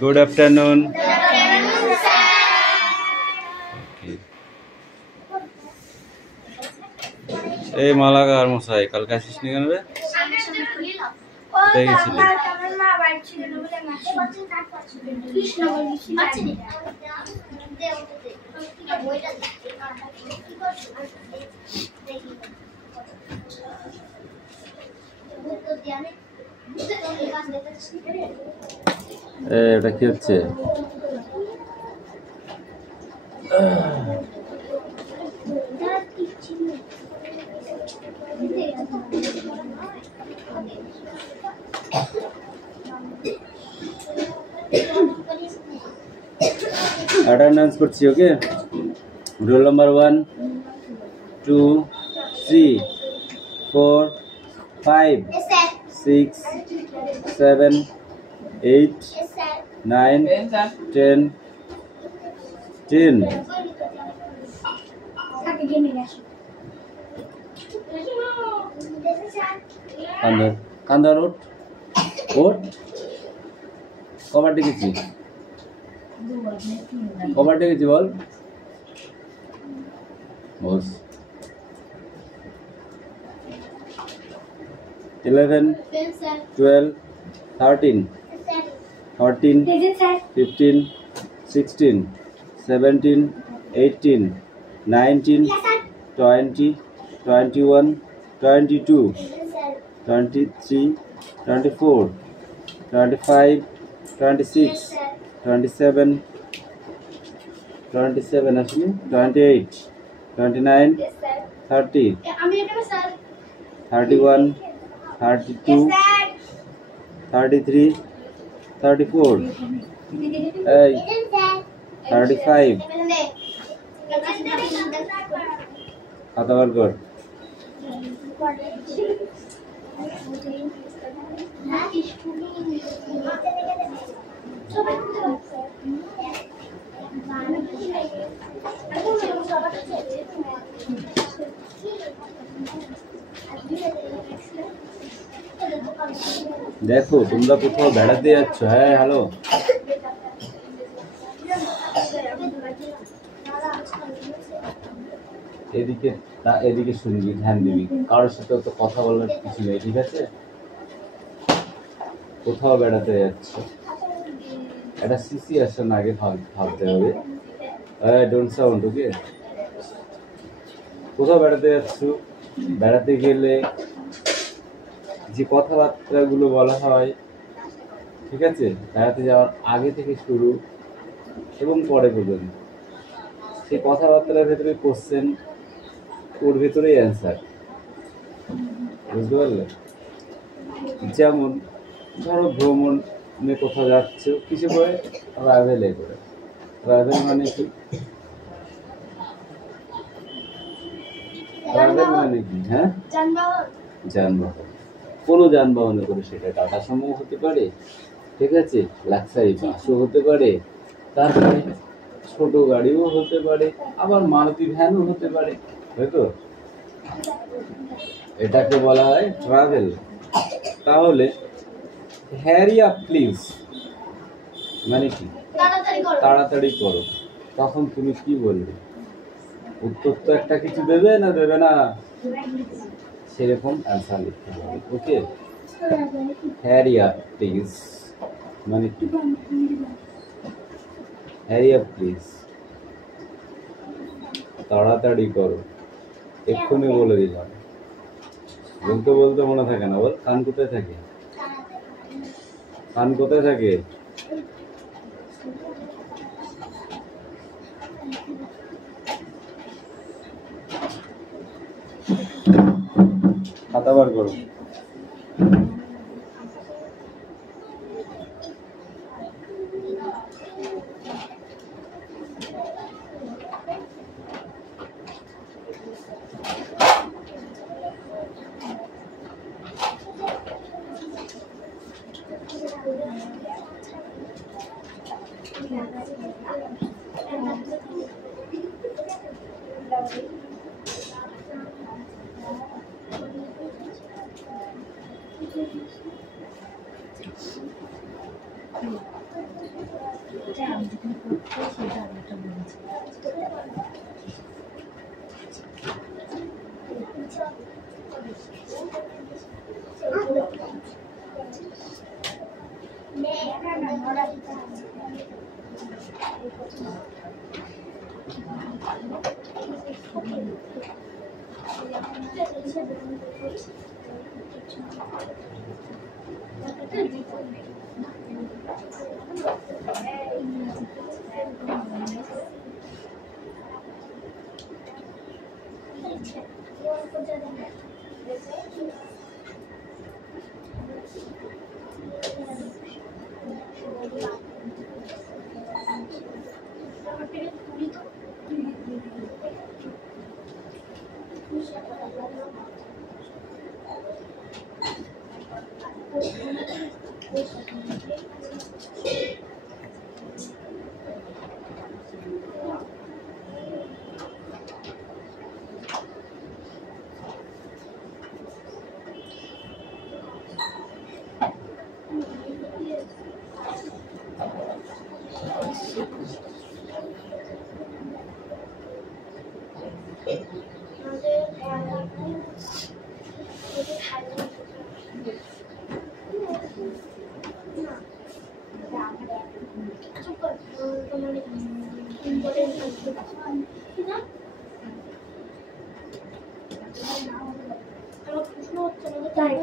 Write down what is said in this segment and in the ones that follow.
Good afternoon. এই মালাকার মশাই কালকে আসিস নি কেন রে? এটা কি হচ্ছে? অ্যাটেন্ডেন্স করছি, ওকে? রোল নাম্বার 1 2 3 4 5 6 7 8 9 10 10 কান্দার ওট ওট কবার ডেকেছি বল বস 11 12 13 14 15 16 17 18 19 20 21 22 23 24 25 26 27 আসলে 28 29 30 31 32 33 34 এই 35 খাতা বার কর। দেখো তোমরা কোথাও বেড়াতে যাচ্ছ? হ্যাঁ হ্যালো, এদিকে শুনবি, ধ্যান দিবি, কারোর সাথে তো কথা বলার কিছু নেই, ঠিক আছে? কোথাও বেড়াতে যাচ্ছ, একটা সিচুয়েশন আগে ভাবতে হবে। ডোন্ট সাউন্ড, ওকে? কোথাও বেড়াতে যাচ্ছ, বেড়াতে গেলে যে কথাবার্তাগুলো বলা হয়, ঠিক আছে, বেড়াতে যাওয়ার আগে থেকে শুরু এবং পরে পর্যন্ত, সেই কথাবার্তার ভেতরে কোশ্চেন, ওর ভেতরেই অ্যান্সার, বুঝতে পারলে? যেমন ধরো ভ্রমণে কোথাও যাচ্ছ, কিছু করে ট্রাভেলে করে। ট্রাভেল মানে কি? ট্রাভেল মানে কি? হ্যাঁ, যানবাহন। কোনো যানবাহনে করে, সেটা টাটা সুমো হতে পারে, ঠিক আছে, লাক্সারি বাসও হতে পারে, তারপরে ছোট গাড়িও হতে পারে, আবার মারুতি ভ্যানও হতে পারে, হয়তো। এটাকে বলা হয় ট্রাভেল। তাহলে হ্যারি আপ প্লিজ মানে কি? তাড়াতাড়ি করো। তখন তুমি কি বলবে? উত্তর তো একটা কিছু দেবে না, সেরকম অ্যান্সার লিখতে হবে, ওকে? হ্যারি আপ প্লিজ মানে কি? হ্যারি আপ প্লিজ, তাড়াতাড়ি করো, এক্ষুনি বলে দিলাম। বলতে মনে থাকে না, বল। কান কোথায় থাকে? খাতা বার করো।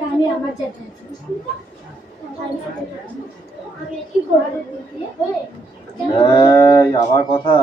আমি আমার যেতে আমি কি করবো আবার কথা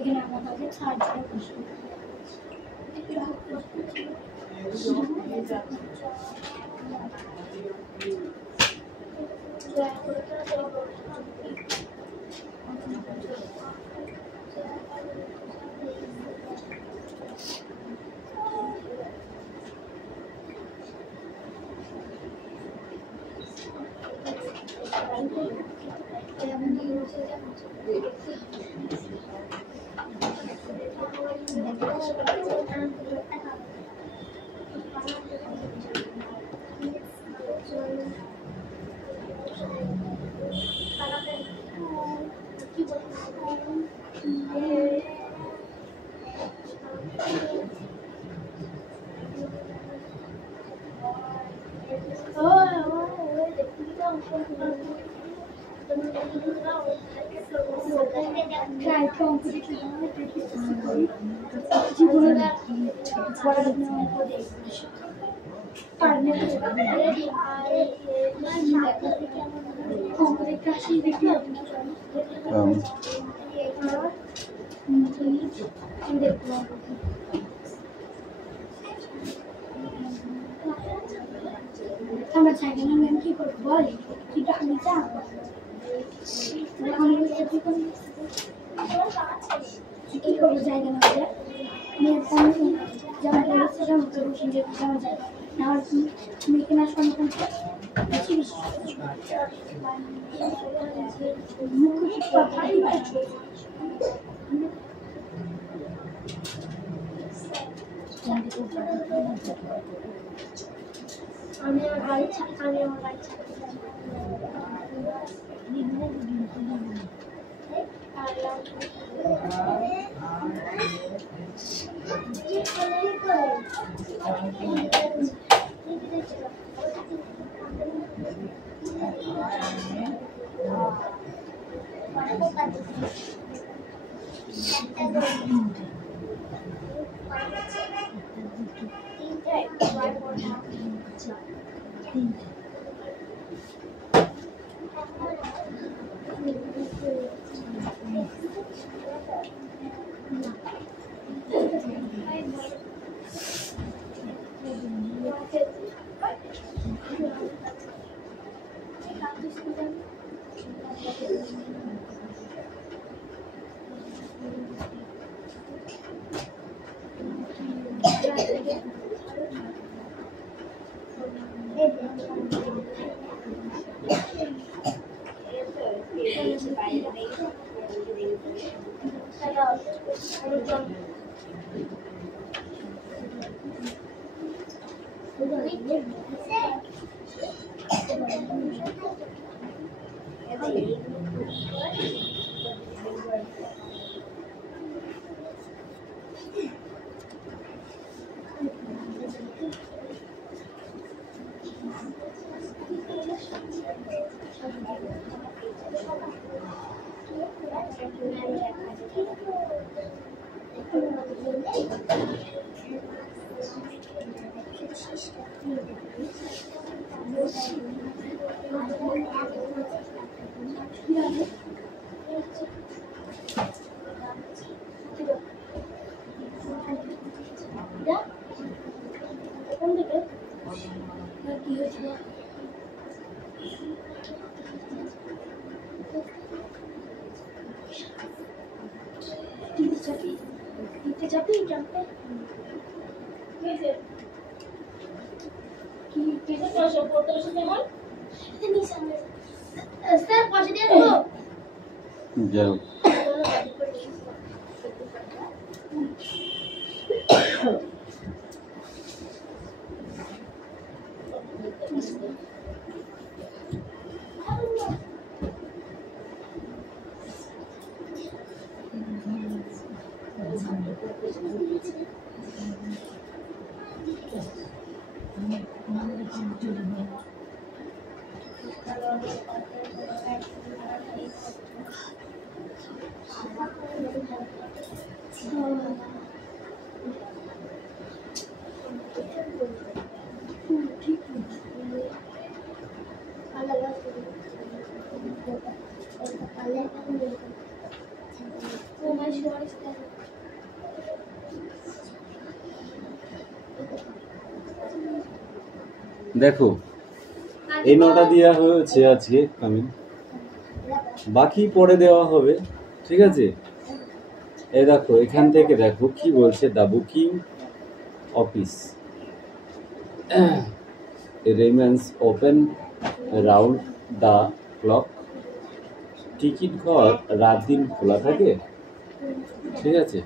এখানে আমাদের ছাড় বসে ট্রাই কমপ্লিট জীবনে পড়াশোনা করে কমপ্লিট কাশি দেখি দেখবো আমরা চাইলে না ম্যাম কি করবো বল কিন্তু আমি যাবো কি করবো জায়গা না যেমন যেমন যায় না মেয়েকে না সম্পূর্ণ বেশি বেশি মুখ্য শিক্ষক আমি আমার বাড়ি যাও দেখো এই নটা দেওয়া হয়েছে আজকে আমি বাকি পরে দেওয়া হবে ঠিক আছে এই দেখো এখান থেকে দেখো কি বলছে the booking office remains open round the clock ticket ঘর রাত দিন খোলা থাকে ঠিক আছে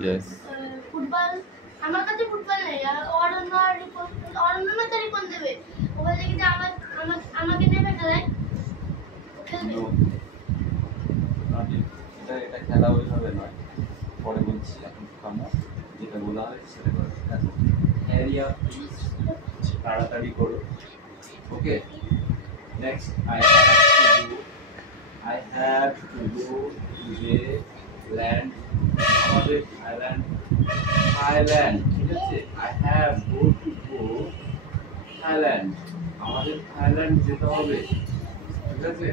Yes. ফুটবল আমার কাছে ফুটবল নেই অরণ্য তো রিপন দেবে ওখানে কিন্তু আমাকে নেবে খেলায় এটা খেলা ওইভাবে নয় রিয়া প্লিজ তাড়াতাড়ি করো। Okay, next I have to go to the land, আমাদের থাইল্যান্ড, ঠিক আছে? I have to go Thailand, আমাদের থাইল্যান্ড যেতে হবে, ঠিক আছে?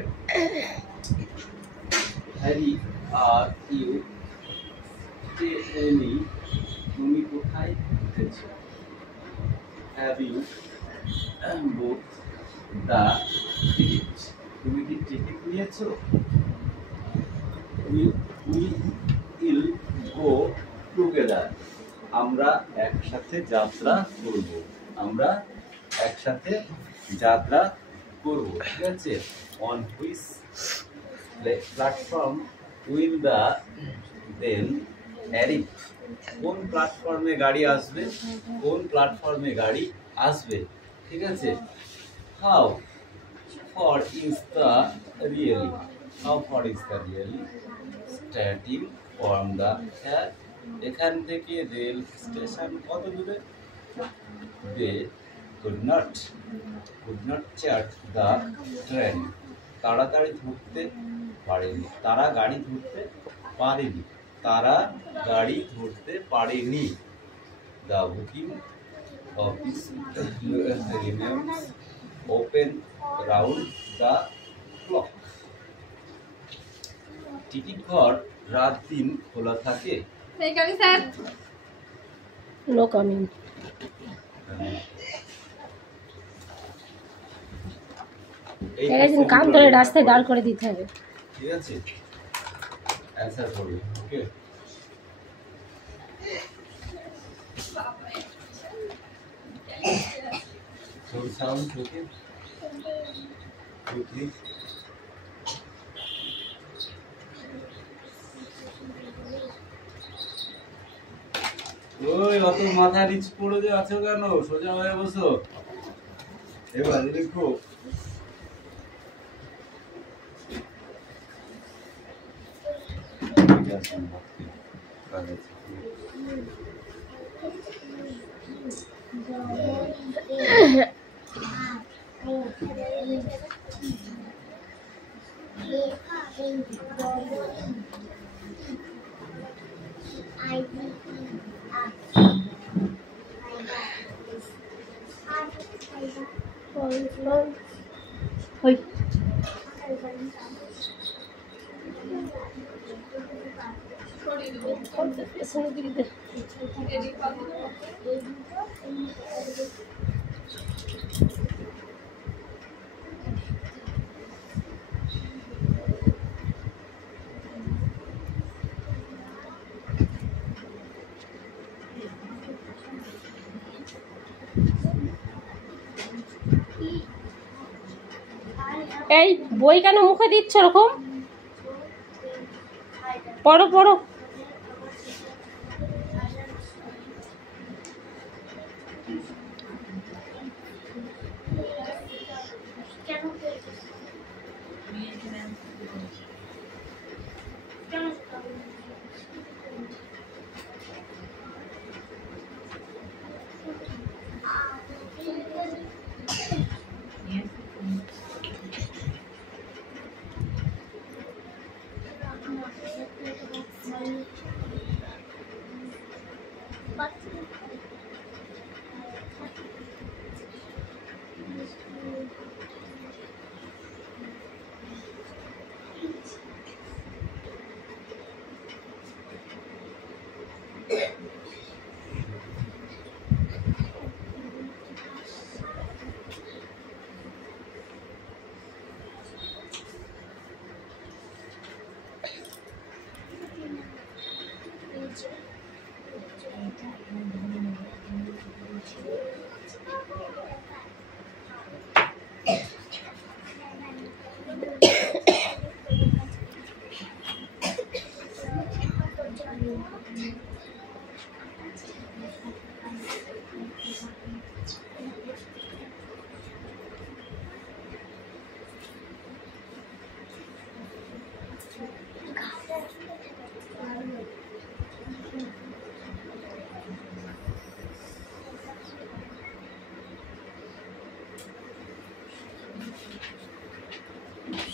হ্যারি আর ইউ টেলি, তুমি কোথায় যেছো? Have you booked the ticket? তুমি কি টিকিট নিয়েছো? We will go together, আমরা একসাথে যাত্রা করব, আমরা একসাথে যাত্রা করব, ঠিক আছে? On which platform will the then arrive? কোন প্ল্যাটফর্মে গাড়ি আসবে, কোন প্ল্যাটফর্মে গাড়ি আসবে, ঠিক আছে? How far is the really, how far is the really starting from the here, এখান থেকে রেল স্টেশন কত দূরে? They could not chart the train, তাড়াতাড়ি ধরতে পারেনি, তারা গাড়ি ধরতে পারেনি, তারা গাড়ি ধরতে পারেনি। The booking office remains open round the clock, টিকিট ঘর রাত দিন খোলা থাকে। No comment. কান ধরে রাস্তায় দাঁড় করে দিতে হবে, ঠিক আছে? অ্যান্সার করবে, ওকে? Sound sound, okay? Quickly. ওই অত মাথা নিচ পড়ে যে আছো কেন? সোজা হয়ে বসো। এবার দেখো, এই বই কেন মুখে দিচ্ছ ওরকম? পড়ো পড়ো।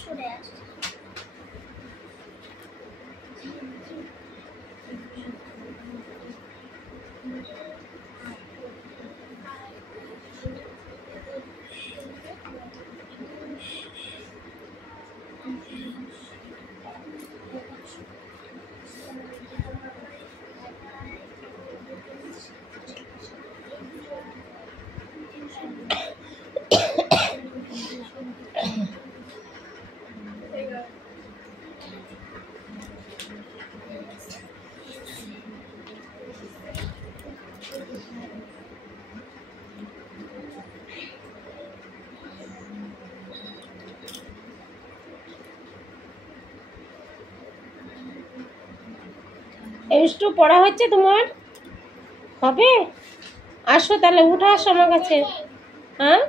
সরে আসছে। একটু পড়া হচ্ছে তোমার? হবে? আসো তাহলে, উঠে আসো আমার কাছে। হ্যাঁ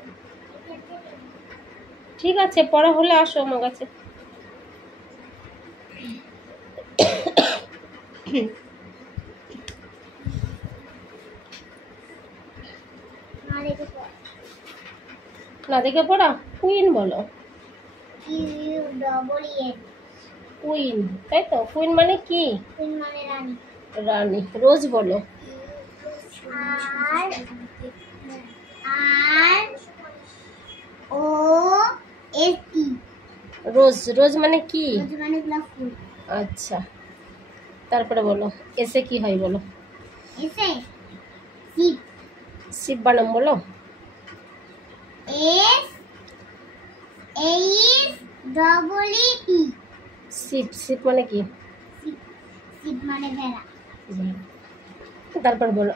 ঠিক আছে, পড়া হলে আসো আমার কাছে। না দেখে পড়া। কুইন বলো। কুইন, তাই তো? কুইন মানে কি? মানে রানী। রানী। রোজ বলো। আর আর ও এস ই। রোজ। রোজ মানে কি? মানে গোলাপ ফুল। আচ্ছা, তারপরে বলো এসে কি হয় বলো। এসে শিপ। শিব বানাম বলো। S H double E P. Sheep. Sheep মানে কি? শিপ মানে ভেড়া। তারপর বলো।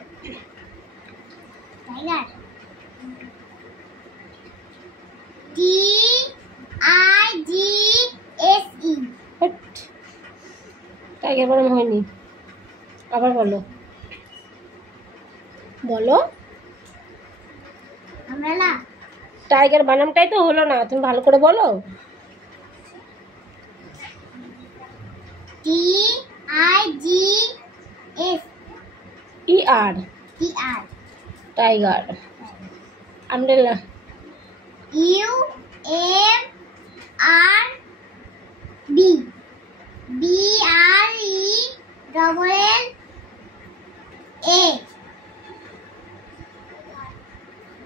Tiger. T I G S E. Tiger বানাম হয়নি, আবার বলো। বলো। আমব্রেলা। টাইগার বানামটাই তো হলো না, তুমি ভালো করে বলো। T I G S E R. T R. Tiger. Umbrella. U M R B. B R E double L A.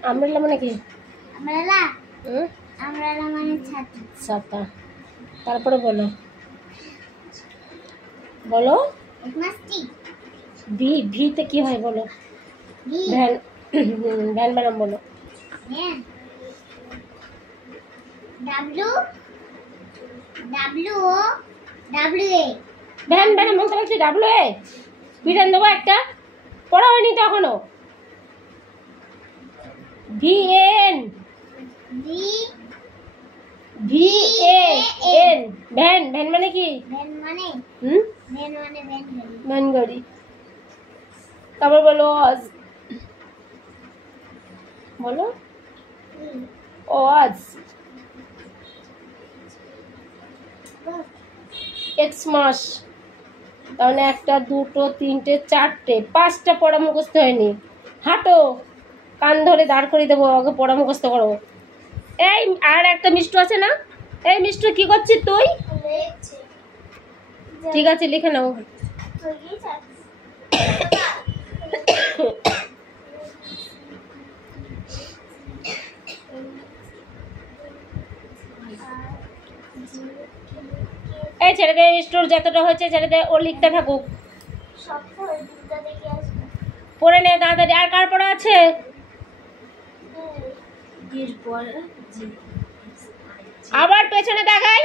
Umbrella মানে কি? আমব্রেলা। হুম, আমব্রেলা মানে ছাতা। ছাতা। তারপরে বলো। বলো। মাস্টি। ভি। ভিতে কি হয় বলো। বি। ভ্যান। ভ্যান বানাম বলো। Van. W W O W A. Van বানাম বলতে বলছি ডাব্লু এ। বিধান দেবো একটা, পড়া হয়নি তো এখনো। V N. V V A N. Van. Van মানে কি? ভ্যান মানে হুম, ভ্যান মানে ভ্যান গাড়ি। ভ্যান গাড়ি। তারপর বলো আজ। বলো ও আজ। এক্স মাস। তাহলে একটা, দুটো, তিনটে, চারটে, পাঁচটা পড়া মুখস্থ হয়নি। হাঁটো, কান ধরে দাঁড় করে দেবো, আগে পড়া মুখস্থ করো। এই আর একটা মিষ্টু আছে না? এই মিষ্টু কি করছিস তুই? ঠিক আছে, লিখে নাও। এই ছেড়ে দে, মিষ্টুর যতটা হয়েছে ছেড়ে দে, ও লিখতে থাকুক। পড়ে নে তাড়াতাড়ি। আর কার পড়া আছে? আবার পেছনে দেখাই।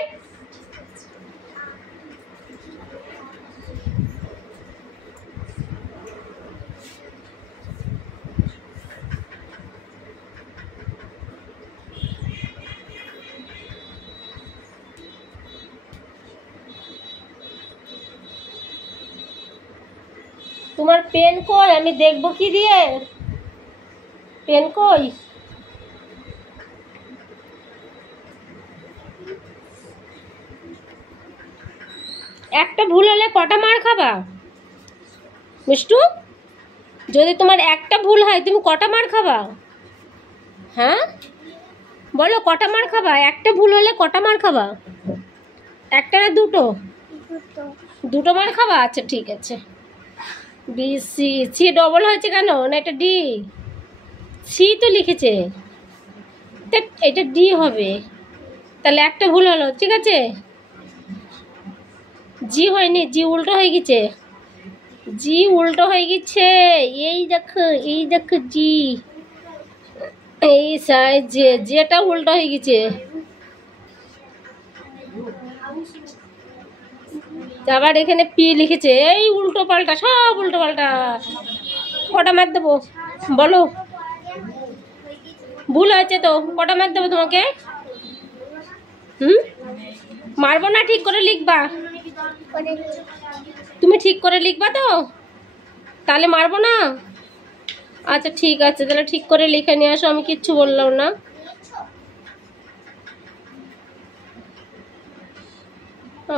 তোমার পেন কই? আমি দেখবো কি দিয়ে? পেন কই? একটা ভুল হলে কটা মার খাবা মিষ্টু? যদি তোমার একটা ভুল হয় তুমি কটা মার খাবা? হ্যাঁ বলো, কটা মার খাবা? একটা ভুল হলে কটা মার খাবা? একটা না দুটো? দুটো। দুটো মার খাবা? আচ্ছা ঠিক আছে। বি সি, সি ডবল হয়েছে কেন? না এটা ডি, সি তো লিখেছে, তা এটা ডি হবে, তাহলে একটা ভুল হলো। ঠিক আছে, জি হয়নি, জি উল্টো হয়ে গেছে, জি উল্টো হয়ে গেছে। এই দেখো জি, এই সাইজ যে, যেটা উল্টো হয়ে গেছে। আবার এখানে পি লিখেছে, এই উল্টো পাল্টা, সব উল্টো পাল্টা। কটা মার দেবো বলো? ভুল হয়েছে তো, কটা মার দেবো তোমাকে? মারবো না, ঠিক করে লিখবা। তুমি ঠিক করে লিখবা তো, তাহলে মারবো না। আচ্ছা ঠিক আছে, তাহলে ঠিক করে লিখে নিয়ে আসো, আমি কিচ্ছু বললাম না।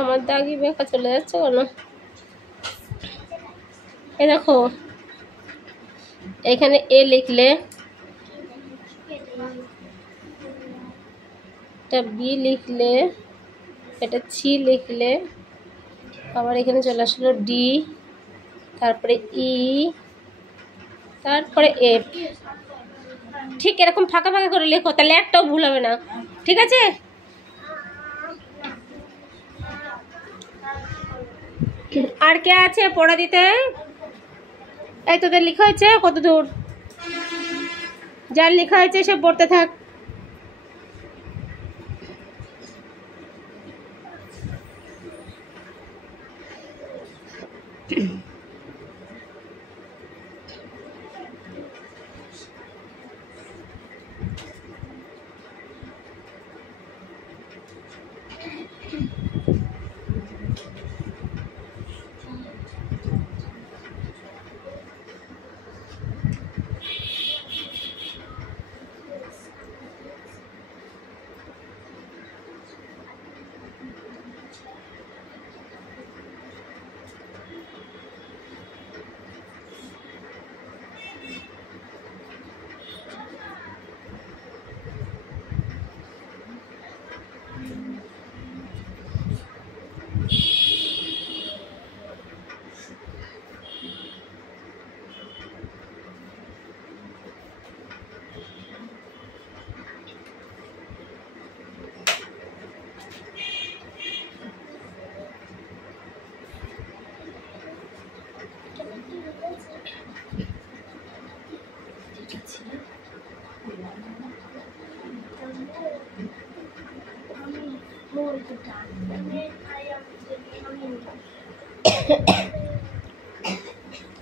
আমার দাগি বেঁকা চলে যাচ্ছে কেন? এ দেখো, এখানে এ লিখলে, এটা বি লিখলে, এটা সি লিখলে, আবার এখানে চলে আসলো ডি, তারপরে ই, তারপরে এফ। ঠিক এরকম ফাঁকা ফাঁকা করে লেখো, তাহলে একটাও ভুল হবে না। ঠিক আছে, আর কে আছে পড়া দিতে? এই তোদের লেখা হয়েছে কত দূর? যার লেখা হয়েছে সে পড়তে থাক।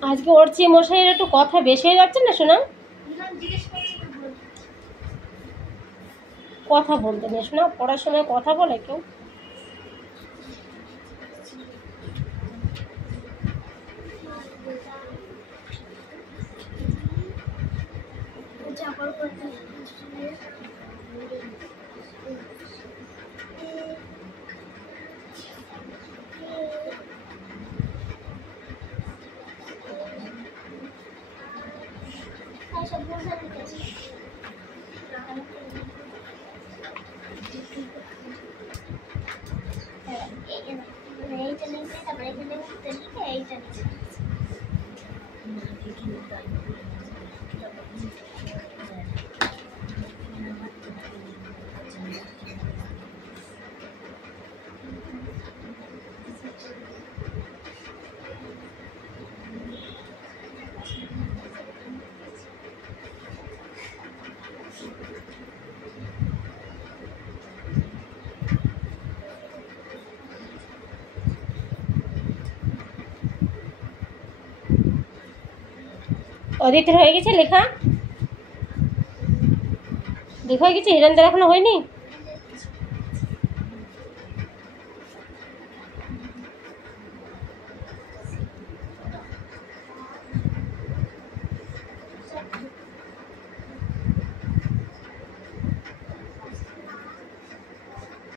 আজকে ওর চেয়ে মশাইয়ের একটু কথা বেশি হয়ে যাচ্ছে না শোনা? কথা বলতে নেই শোনা, পড়ার সময় কথা বলে কেউ? অদিতের হয়ে গেছে লেখা? লেখা হয়ে গেছে, হিরণদের এখনো হয়নি?